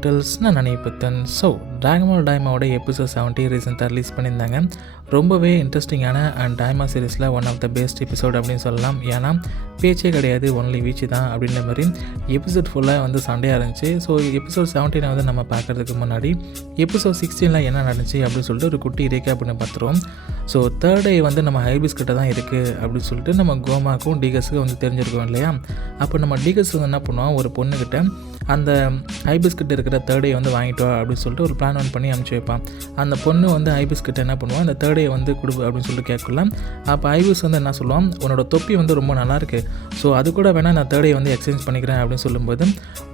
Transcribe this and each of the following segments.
இமார்டல்ஸ் நான் நினைப்புத்தன். So dragon டைமாவோட எபிசோட் 70 ரீசெண்டாக ரிலீஸ் பண்ணியிருந்தாங்க. ரொம்பவே இன்ட்ரெஸ்டிங்கான அண்ட் டைமா சீரிஸில் one of the best episode அப்படின்னு சொல்லலாம். ஏன்னா பேச்சே கிடையாது, ஒன்லி வீச்சு தான் அப்படின்ற மாதிரி எபிசோட் ஃபுல்லாக வந்து சண்டையாக இருந்துச்சு. ஸோ எபிசோட் 17 வந்து நம்ம பார்க்குறதுக்கு முன்னாடி எபிசோட் 16 என்ன நடந்துச்சு அப்படின்னு சொல்லிட்டு ஒரு குட்டி ரேக்கா அப்படின்னு பார்த்துருவோம். ஸோ தேர்ட் டே வந்து நம்ம ஹைபிஸ் கிட்ட தான் இருக்குது அப்படின்னு சொல்லிட்டு நம்ம கோமாக்கும் டிகஸுக்கும் வந்து தெரிஞ்சிருக்கோம் இல்லையா. அப்போ நம்ம டிகஸ் வந்து என்ன பண்ணுவோம், ஒரு பொண்ணுக்கிட்ட அந்த ஹைபிஸ்கிட்ட இருக்கிற தேர்ட் டே வந்து வாங்கிட்டு வா அப்படின்னு சொல்லிட்டு ஒரு பிளான் ஒன் பண்ணி அனுப்பிச்சி வைப்பான். அந்த பொண்ணு வந்து ஹைபிஸ்கிட்ட என்ன பண்ணுவான், அந்த தேர்ட் டே வந்து கொடு அப்படின்னு சொல்லிட்டு கேட்கலாம். அப்போ ஹைபிஸ் வந்து என்ன சொல்லுவான், உன்னோட தொப்பி வந்து ரொம்ப நல்லாயிருக்கு, ஸோ அது கூட வேணால் நான் தேர்ட் டே வந்து எக்ஸ்சேஞ்ச் பண்ணிக்கிறேன் அப்படின்னு சொல்லும்போது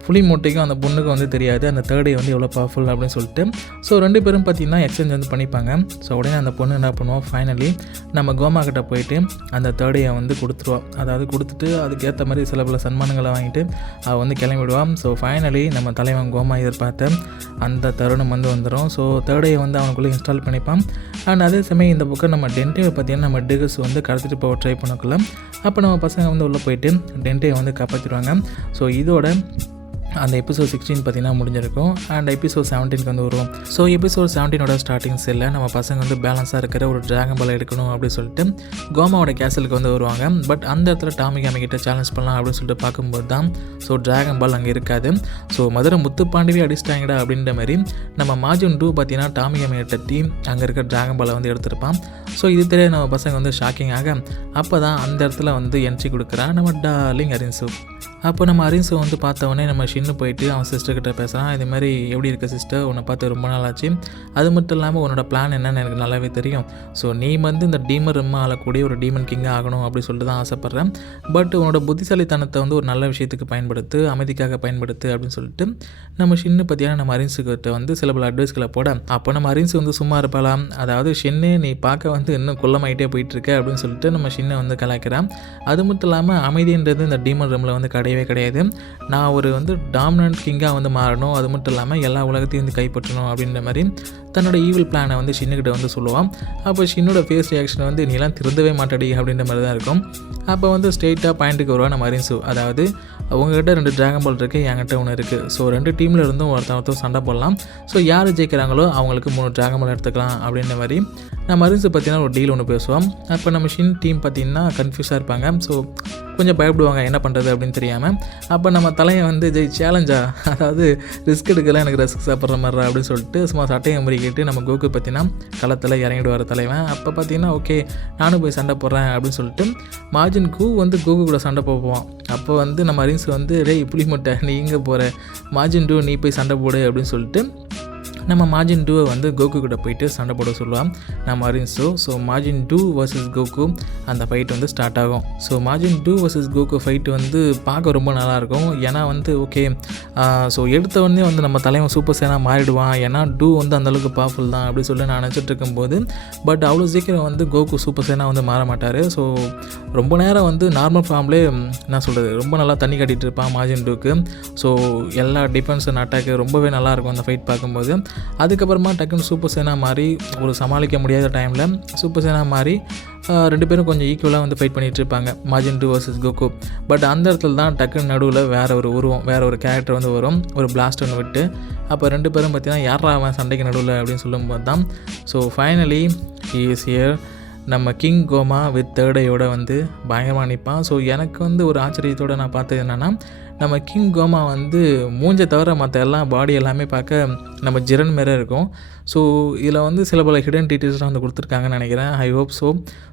புலி மூட்டைக்கும் அந்த பொண்ணுக்கு வந்து தெரியாது அந்த தேர்ட் டே வந்து எவ்வளோ பவர்ஃபுல் அப்படின்னு சொல்லிட்டு. ஸோ ரெண்டு பேரும் பார்த்திங்கன்னா எக்ஸ்சேஞ்ச் வந்து பண்ணிப்பாங்க. ஸோ உடனே அந்த பொண்ணு என்ன பண்ணுவோம், ஃபைனலி நம்ம கோமா கிட்ட போயிட்டு அந்த தேர்ட் டே வந்து கொடுத்துருவான். அதாவது கொடுத்துட்டு அதுக்கேற்ற மாதிரி சில பல சன்மானங்களை வாங்கிட்டு அவள் வந்து கிளம்பிடுவான். ஸோ ஃபைனலி நம்ம தலைவன் கோமா எதிர்பார்த்த அந்த தருணம் வந்து வந்துடும். ஸோ தேர்ட் டே வந்து அவனுக்குள்ளே இன்ஸ்டால் பண்ணிப்பான். அண்ட் அதே சமயம் இந்த பக்கம் நம்ம டென்டேவை பார்த்திங்கன்னா நம்ம டிகஸ் வந்து கடத்திட்டு போக ட்ரை பண்ணக்குள்ள அப்போ நம்ம பசங்க வந்து உள்ளே போயிட்டு டென்டேவை வந்து காப்பாற்றிடுவாங்க. ஸோ இதோட அந்த எபிசோட் 16 பார்த்திங்கன்னா முடிஞ்சிருக்கும். அண்ட் எபிசோட் 17 வந்து வருவோம். ஸோ எபிசோட் 17ஓட ஸ்டார்டிங் செல்லில் நம்ம பசங்க வந்து பேலன்ஸாக இருக்கிற ஒரு டிராகன் பால் எடுக்கணும் அப்படின்னு சொல்லிட்டு கோமாவோட கேசலுக்கு வந்து வருவாங்க. பட் அந்த இடத்துல டாமி கிட்ட சேலஞ்ச் பண்ணலாம் அப்படின்னு சொல்லிட்டு பார்க்கும்போது தான் ஸோ டிராகன் பால் அங்கே இருக்காது. ஸோ மதுரை முத்துப்பாண்டிவே அடிச்சிட்டாங்கடா அப்படின்ற மாதிரி நம்ம மார்ஜின் 2 பார்த்தீங்கன்னா டாமி கிட்ட டீம் அங்கே இருக்க டிராகன் பாலை வந்து எடுத்திருப்பான். ஸோ இது தெரிய நம்ம பசங்க வந்து ஷாக்கிங் ஆக அப்போ தான் அந்த இடத்துல வந்து என்ட்ரி கொடுக்குறான் நம்ம டார்லிங் அரின்சு. அப்போ நம்ம அரின்சு வந்து பார்த்தவொடனே நம்ம ஷின்னு போயிட்டு அவன் சிஸ்டர்கிட்ட பேசுகிறான். இது மாதிரி எப்படி இருக்க சிஸ்டர், உன்னை பார்த்து ரொம்ப நாள் ஆச்சு, அது மட்டும் இல்லாமல் உன்னோட பிளான் என்னன்னு எனக்கு நல்லாவே தெரியும். ஸோ நீ வந்து இந்த டீமர் ரொம்ப ஆளக்கூடிய ஒரு டீமன் கிங்காக ஆகணும் அப்படின்னு சொல்லிட்டு தான் ஆசைப்பட்றேன். பட் உன்னோட புத்திசாலித்தனத்தை வந்து ஒரு நல்ல விஷயத்துக்கு பயன்படுத்து, அமைதிக்காக பயன்படுத்து அப்படின்னு சொல்லிட்டு நம்ம ஷின்னு பார்த்தீங்கன்னா நம்ம அரின்சுக்கிட்ட வந்து சில பல அட்வைஸ்களை போட அப்போ நம்ம அரின்சு வந்து சும்மா இருப்பாளாம். அதாவது ஷின்னு நீ பார்க்க வந்து இன்னும் குள்ளமாயிட்டே போயிட்டுருக்க அப்படின்னு சொல்லிட்டு நம்ம ஷின்னை வந்து கலாய்க்கிறான். அது மட்டும் இல்லாமல் அமைதின்றது இந்த டீமன் ரூமில் வந்து கிடையவே கிடையாது. நான் ஒரு வந்து டாமினன்ட் கிங்காக வந்து மாறணும், அது மட்டும் இல்லாமல் எல்லா உலகத்தையும் வந்து கைப்பற்றணும் அப்படின்ற மாதிரி தன்னோட ஈவில் பிளானை வந்து ஷின்னுக்கிட்ட வந்து சொல்லுவான். அப்போ ஷின்னோட ஃபேஸ் ரியாக்ஷன் வந்து நீலாம் திருந்தவே மாட்டாடி அப்படின்ற மாதிரி தான் இருக்கும். அப்போ வந்து ஸ்ட்ரெயிட்டாக பாயிண்ட்டுக்கு வருவா நம்ம அரின்சு. அதாவது அவங்ககிட்ட 2 டிராகன் பால் இருக்குது, என்கிட்ட ஒன்று இருக்குது. ஸோ 2 டீமில் இருந்தும் ஒருத்தர் சண்டை போடலாம். ஸோ யார் ஜெயிக்கிறாங்களோ அவங்களுக்கு 3 டிராகன் பால் எடுத்துக்கலாம் அப்படின்ற மாதிரி நம்ம அரின்சு பார்த்தீங்கன்னா ஒரு டீல் ஒன்று பேசுவோம். அப்போ நம்ம ஷின் டீம் பார்த்திங்கன்னா கன்ஃபியூஸாக இருப்பாங்க. ஸோ கொஞ்சம் பயப்படுவாங்க என்ன பண்ணுறது அப்படின்னு தெரியாமல். அப்போ நம்ம தலையை வந்து சேலஞ்சா, அதாவது ரிஸ்க் எடுக்கலாம், எனக்கு ரிஸ்க் சாப்பிட்ற மாதிரி அப்படின்னு சொல்லிட்டு சும்மா சட்டையை முறிக்கிட்டு நம்ம கோகு பார்த்தீங்கன்னா களத்தில் இறங்கிடுவார் தலைவன். அப்போ பார்த்தீங்கன்னா ஓகே நானும் போய் சண்டை போடுறேன் அப்படின்னு சொல்லிட்டு மார்ஜின் வந்து கோகு கூட சண்டை போவோம். அப்போ வந்து நம்ம அரின்ஸ் வந்து ரே இப்படி மட்டும் நீ இங்கே போகிற, மார்ஜின் 2 நீ போய் சண்டை போடு அப்படின்னு சொல்லிட்டு நம்ம மார்ஜின் 2 வந்து கோகு கிட்ட போயிட்டு சண்டை போட சொல்லுவான் நம்ம அரின்ஸு. ஸோ மார்ஜின் 2 வர்சஸ் கோகு அந்த ஃபைட் வந்து ஸ்டார்ட் ஆகும். So margin 2 versus Coco fight வந்து பார்க்க ரொம்ப நல்லாயிருக்கும். ஏன்னா வந்து ஓகே ஸோ எடுத்தவொடனே வந்து நம்ம தலைவன் சூப்பர் சேனாக மாறிடுவான். ஏன்னா 2 வந்து அந்தளவுக்கு பவர்ஃபுல் தான் அப்படின்னு சொல்லி நான் நினச்சிட்டு இருக்கும்போது பட் அவ்வளோ சீக்கிரம் வந்து கோகு சூப்பர் சேனாக வந்து மாற மாட்டார். ஸோ ரொம்ப நேரம் வந்து நார்மல் ஃபார்ம்லேயே என்ன சொல்கிறது ரொம்ப நல்லா தண்ணி கட்டிகிட்டு இருப்பான் மார்ஜின் 2க்கு. ஸோ எல்லா டிஃபென்ஸ் அண்ட் அட்டாக்கு ரொம்பவே நல்லாயிருக்கும் அந்த ஃபைட் பார்க்கும்போது. அதுக்கப்புறமா டக்குன்னு சூப்பர் சேனா மாதிரி ஒரு சமாளிக்க முடியாத டைமில் சூப்பர் சேனா மாதிரி 2 பேரும் கொஞ்சம் ஈக்குவலாக வந்து ஃபைட் பண்ணிகிட்டு இருப்பாங்க மார்ஜின் 2 வர்சஸ் கோகு. பட் அந்த இடத்துல தான் டக்குன்னு நடுவில் வேறு ஒரு உருவம், வேறு ஒரு கேரக்டர் வந்து வரும், ஒரு பிளாஸ்ட் ஒன்று விட்டு. அப்போ 2 பேரும் பார்த்திங்கன்னா யாரா அவன் சண்டைக்கு நடுவில் அப்படின்னு சொல்லும்போது தான் so finally he is here. நம்ம கிங் கோமா வித் தேர்ட் ஐயோட வந்து பயங்கரமாக நிற்பான். ஸோ எனக்கு வந்து ஒரு ஆச்சரியத்தோடு நான் பார்த்தது என்னென்னா நம்ம கிங் கோமா வந்து மூஞ்சை தவிர மற்ற எல்லாம் பாடி எல்லாமே பார்க்க நம்ம ஜிரன் மாரி இருக்கும். ஸோ இதில் வந்து சில பல ஹிடன் டீட்டெயில்ஸ்லாம் வந்து கொடுத்துருக்காங்கன்னு நினைக்கிறேன். I hope so.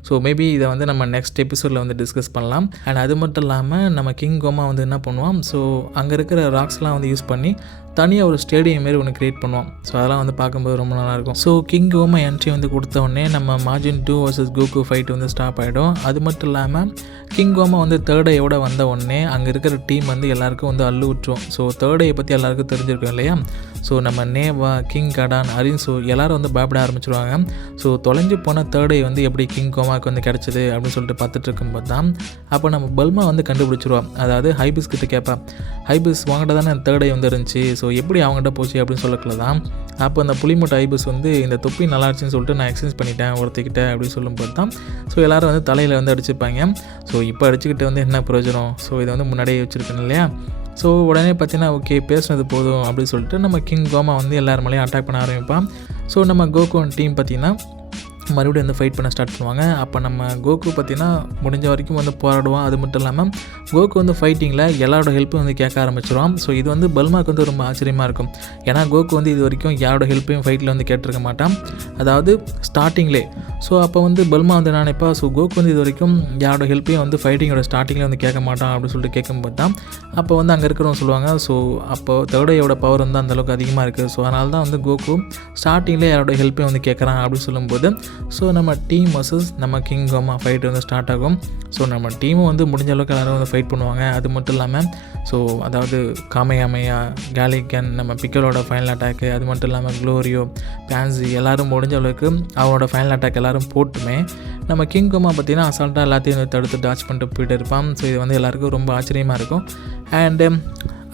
So maybe இதை வந்து நம்ம நெக்ஸ்ட் எபிசோடில் வந்து டிஸ்கஸ் பண்ணலாம். அண்ட் அது மட்டும் இல்லாமல் நம்ம கிங் கோமா வந்து என்ன பண்ணுவான், ஸோ அங்கே இருக்கிற ராக்ஸ்லாம் வந்து யூஸ் பண்ணி தனியாக ஒரு ஸ்டேடியம் மாரி ஒன்று க்ரியேட் பண்ணுவோம். ஸோ அதெல்லாம் வந்து பார்க்கும்போது ரொம்ப நல்லாயிருக்கும். ஸோ கிங் கோமா என்ட்ரி வந்து கொடுத்த உடனே நம்ம மார்ஜின் 2 வர்சஸ் கோகு ஃபைட் வந்து ஸ்டாப் ஆகிடும். அது மட்டும் இல்லாமல் கிங் கோமா வந்து தேர்ட் ஐயோட வந்த உடனே அங்கே இருக்கிற டீம் வந்து எல்லாருக்கும் வந்து அள்ளு விட்டுரும். ஸோ தேர்ட் ஐயை பற்றி எல்லாருக்கும் தெரிஞ்சிருக்கும் இல்லையா. ஸோ நம்ம நேவா, கிங் கடான், அரின்சு எல்லோரும் வந்து பயப்பட ஆரம்பிச்சிருவாங்க. ஸோ தொலைஞ்சு போன தேர்ட் ஐ வந்து எப்படி கிங் கோமாவுக்கு வந்து கிடச்சிது அப்படின்னு சொல்லிட்டு பார்த்துட்டு இருக்கும்போது தான் அப்போ நம்ம பல்மா வந்து கண்டுபிடிச்சிருவோம். அதாவது ஹைபிஸ் கிட்ட கேட்பேன், ஹைபிஸ் வாங்கிட்ட தானே தேர்ட் ஐ வந்து இருந்துச்சு, ஸோ எப்படி அவங்ககிட்ட போச்சு அப்படின்னு சொல்லக்கல தான். அப்போ அந்த புலிமுட்டை ஹைபிஸ் வந்து இந்த தொப்பி நல்லா இருந்துச்சுன்னு சொல்லிட்டு நான் எக்ஸ்சேஞ்ச் பண்ணிட்டேன் ஒருத்திக்கிட்ட அப்படின்னு சொல்லும்போது தான் ஸோ எல்லோரும் வந்து தலையில் வந்து அடிச்சுப்பாங்க. ஸோ இப்போ அடிச்சுக்கிட்டு வந்து என்ன பிரயோஜனம், ஸோ இதை வந்து முன்னாடியே வச்சுருக்கேன் இல்லையா. ஸோ உடனே பார்த்தீங்கன்னா ஓகே பேசுனது போதும் அப்படின்னு சொல்லிட்டு நம்ம கிங் கோமா வந்து எல்லார் மேலேயும் அட்டாக் பண்ண ஆரம்பிப்பான். ஸோ நம்ம கோகு டீம் பார்த்திங்கன்னா மறுபடியும் வந்து ஃபைட் பண்ண ஸ்டார்ட் பண்ணுவாங்க. அப்போ நம்ம கோகு பார்த்திங்கன்னா முடிஞ்ச வரைக்கும் வந்து போராடுவான். அது மட்டும் இல்லாமல் கோகு வந்து ஃபைட்டிங்கில் எல்லாரோட ஹெல்ப்பும் வந்து கேட்க ஆரம்பிச்சிடுவான். ஸோ இது வந்து பல்மாக்கு வந்து ரொம்ப ஆச்சரியமாக இருக்கும். ஏன்னா கோகு வந்து இது வரைக்கும் யாரோட ஹெல்ப்பையும் ஃபைட்டில் வந்து கேட்டிருக்க மாட்டான், அதாவது ஸ்டார்டிங்லே. ஸோ அப்போ வந்து பல்மா வந்து நினைப்பா, ஸோ கோகு வந்து இது வரைக்கும் யாரோட ஹெல்ப்பையும் வந்து ஃபைட்டிங்கோட ஸ்டார்டிங்கில் வந்து கேட்க மாட்டான் அப்படின்னு சொல்லிட்டு கேட்கும்போது தான் அப்போ வந்து அங்கே இருக்கிறவங்க சொல்லுவாங்க, ஸோ அப்போ தேர்டையோட பவர் வந்து அந்தளவுக்கு அதிகமாக இருக்குது. ஸோ அதனால தான் வந்து கோகு ஸ்டார்டிங்கில் யாரோட ஹெல்ப்பையும் வந்து கேட்குறான் அப்படின்னு சொல்லும்போது ஸோ நம்ம டீம் வர்சஸ் நம்ம கிங் கோமா ஃபைட் வந்து ஸ்டார்ட் ஆகும். ஸோ நம்ம டீமும் வந்து முடிஞ்ச அளவுக்கு எல்லோரும் வந்து ஃபைட் பண்ணுவாங்க. அது மட்டும் இல்லாமல் ஸோ அதாவது காமையா, கேலிகன், நம்ம பிக்கலோட ஃபைனல் அட்டாக்கு, அது மட்டும் இல்லாமல் க்ளோரியோ, பேன்சி எல்லோரும் முடிஞ்ச அளவுக்கு அவனோட ஃபைனல் அட்டாக் எல்லோரும் போட்டுமே நம்ம கிங் கோமா பார்த்திங்கன்னா அசால்ட்டாக எல்லாத்தையும் வந்து தடுத்து டாச் பண்ணிட்டு போயிட்டு இருப்பான். ஸோ இது வந்து எல்லாேருக்கும் ரொம்ப ஆச்சரியமாக இருக்கும். அண்டு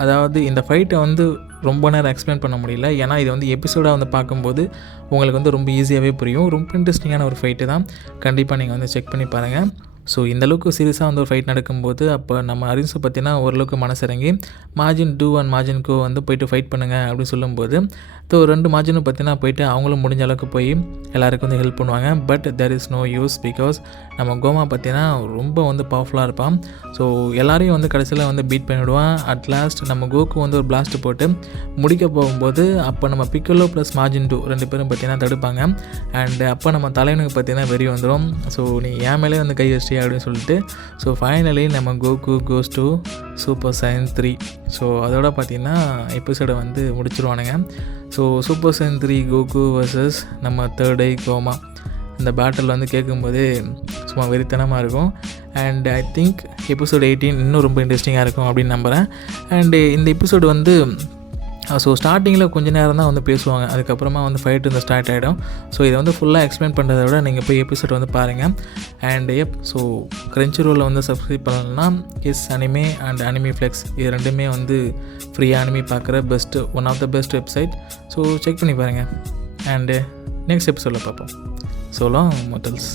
அதாவது இந்த ஃபைட்டை வந்து ரொம்ப நேரம் எக்ஸ்பிளைன் பண்ண முடியல, ஏன்னா இது வந்து எபிசோடாக வந்து பார்க்கும்போது உங்களுக்கு வந்து ரொம்ப ஈஸியாகவே புரியும். ரொம்ப இன்ட்ரெஸ்டிங்கான ஒரு ஃபைட்டு தான், கண்டிப்பாக நீங்கள் வந்து செக் பண்ணி பாருங்கள். ஸோ இந்தளவுக்கு சீரியஸாக வந்து ஒரு ஃபைட் நடக்கும்போது அப்போ நம்ம அரின்ஸை பார்த்திங்கன்னா ஓரளவுக்கு மனசிறங்கி மார்ஜின் 2 அண்ட் மார்ஜின் கோ வந்து போய்ட்டு ஃபைட் பண்ணுங்கள் அப்படின்னு சொல்லும்போது ஸோ 2 மார்ஜினும் பார்த்திங்கன்னா போய்ட்டு அவங்களும் முடிஞ்ச அளவுக்கு போய் எல்லாருக்கும் வந்து ஹெல்ப் பண்ணுவாங்க. But there is no use, because நம்ம கோமா பார்த்திங்கன்னா ரொம்ப வந்து பவர்ஃபுல்லாக இருப்பான். ஸோ எல்லாரையும் வந்து கடைசியில் வந்து பீட் பண்ணிவிடுவான். அட் லாஸ்ட் நம்ம கோகு வந்து ஒரு பிளாஸ்ட் போட்டு முடிக்க போகும்போது அப்போ நம்ம பிக்கலோ ப்ளஸ் மார்ஜின் 2 2 பேரும் பார்த்திங்கன்னா தடுப்பாங்க. அண்ட் அப்போ நம்ம தலைவனுக்கு பார்த்திங்கன்னா வெறி வந்துடும். ஸோ நீ ஏன் மேலே வந்து கை வச்சிட்டியா அப்படின்னு சொல்லிட்டு ஸோ ஃபைனலி நம்ம Goku goes to super saiyan 3. So அதோட பார்த்திங்கன்னா எபிசோடை வந்து முடிச்சிருவானுங்க. So super saiyan 3 Goku versus நம்ம தேர்ட் ஐ கோமா இந்த பேட்டில் வந்து கேட்கும்போதே சும்மா வெறித்தனமாக இருக்கும். அண்ட் ஐ திங்க் எபிசோட் 18 இன்னும் ரொம்ப இன்ட்ரெஸ்டிங்காக இருக்கும் அப்படின்னு நம்புகிறேன். அண்டு இந்த எபிசோடு வந்து ஸோ ஸ்டார்டிங்கில் கொஞ்சம் நேரம் தான் வந்து பேசுவாங்க, அதுக்கப்புறமா வந்து ஃபைட் வந்து ஸ்டார்ட் ஆகிடும். ஸோ இதை வந்து ஃபுல்லாக எக்ஸ்பிளைன் பண்ணுறத விட நீங்கள் போய் எபிசோட் வந்து பாருங்கள். அண்ட் ஸோ கிரன்ச்சி ரோலில் வந்து சப்ஸ்கிரைப் பண்ணலன்னா எஸ் அனிமே அண்ட் அனிமி ஃப்ளெக்ஸ் இது ரெண்டுமே வந்து ஃப்ரீயாக அனிமி பார்க்குற one of the best website. So check பண்ணி பாருங்கள். அண்டு நெக்ஸ்ட் எபிசோடில் பார்ப்போம். So long motels.